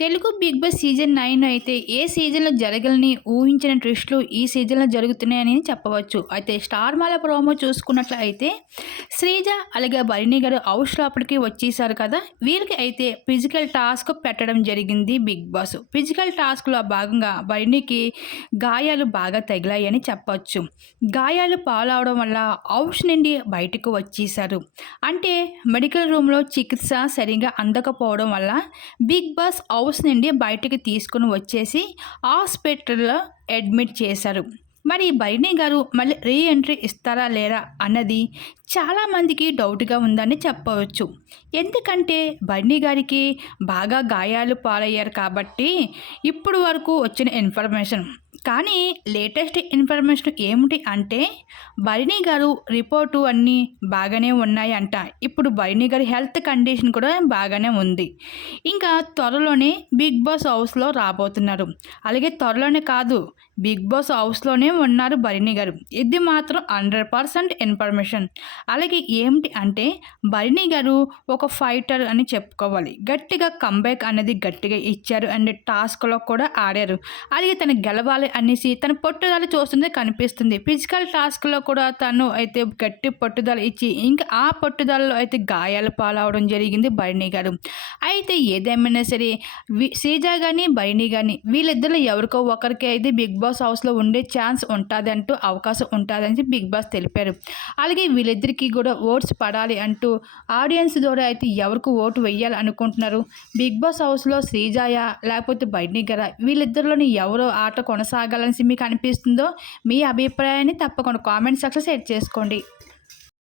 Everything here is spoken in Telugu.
Telugu Bigg Boss season nine అయితే ఏ సీజన్లో జరగలని ఊహించిన ట్విస్టులు ఈ సీజన్లో జరుగుతున్నాయని చెప్పవచ్చు. అయితే స్టార్ మాల ప్రోమో చూసుకున్నట్లు అయితే శ్రీజ అలాగే భరణి గారు హౌస్ లోపలికి వచ్చేసారు కదా. వీరికి అయితే ఫిజికల్ టాస్క్ పెట్టడం జరిగింది బిగ్ బాస్. ఫిజికల్ టాస్క్లో భాగంగా భరణికి గాయాలు బాగా తగిలాయని చెప్పవచ్చు గాయాలు పాలవడం వల్ల హౌస్ నుండి బయటకు వచ్చేసారు అంటే మెడికల్ రూమ్లో చికిత్స సరిగా అందకపోవడం వల్ల బిగ్ బాస్ హౌస్ నుండి బయటకు తీసుకుని వచ్చేసి హాస్పిటల్లో అడ్మిట్ చేశారు. మరి బైనీ గారు మళ్ళీ రీ ఎంట్రీ ఇస్తారా లేరా అన్నది చాలామందికి డౌట్గా ఉందని చెప్పవచ్చు. ఎందుకంటే బన్నీ గారికి బాగా గాయాలు పాలయ్యారు కాబట్టి ఇప్పుడు వరకు వచ్చిన ఇన్ఫర్మేషన్ కానీ లేటెస్ట్ ఇన్ఫర్మేషన్ ఏమిటి అంటే బరిణి గారు రిపోర్టు అన్నీ బాగానే ఉన్నాయంట. ఇప్పుడు బరిణి గారి హెల్త్ కండిషన్ కూడా బాగానే ఉంది. ఇంకా త్వరలోనే బిగ్ బాస్ హౌస్లో రాబోతున్నారు. అలాగే త్వరలోనే కాదు బిగ్ బాస్ హౌస్లోనే ఉన్నారు బరిణి గారు. ఇది మాత్రం హండ్రెడ్ పర్సెంట్ ఇన్ఫర్మేషన్. అలాగే ఏమిటి అంటే బరిణి గారు ఒక ఫైటర్ అని చెప్పుకోవాలి. గట్టిగా కంబ్యాక్ అనేది గట్టిగా ఇచ్చారు అండ్ టాస్క్లో కూడా ఆడారు. అలాగే తను గెలవాలి అనేసి తన పట్టుదల చూస్తుంది కనిపిస్తుంది. ఫిజికల్ టాస్క్లో కూడా తను అయితే గట్టి పట్టుదల ఇచ్చి ఇంకా ఆ పట్టుదలలో అయితే గాయాలు పాలవడం జరిగింది బరిణి గారు. అయితే ఏదేమైనా సరే శ్రీజ కానీ బరిణి కానీ వీళ్ళిద్దరిలో ఎవరికో ఒకరికి అయితే బిగ్ బాస్ హౌస్లో ఉండే ఛాన్స్ ఉంటుంది అంటూ అవకాశం ఉంటుందని బిగ్ బాస్ తెలిపారు. అలాగే వీళ్ళిద్దరికీ కూడా ఓట్స్ పడాలి అంటూ ఆడియన్స్ ద్వారా అయితే ఎవరికి ఓటు వేయాలనుకుంటున్నారు అనుకుంటున్నారు? బిగ్ బాస్ హౌస్లో శ్రీజాయ లేకపోతే బయటిని గారా? వీళ్ళిద్దరిలోని ఎవరో ఆట కొనసాగాలని మీకు అనిపిస్తుందో మీ అభిప్రాయాన్ని తప్పకుండా కామెంట్ సెక్షన్ సెట్ చేసుకోండి.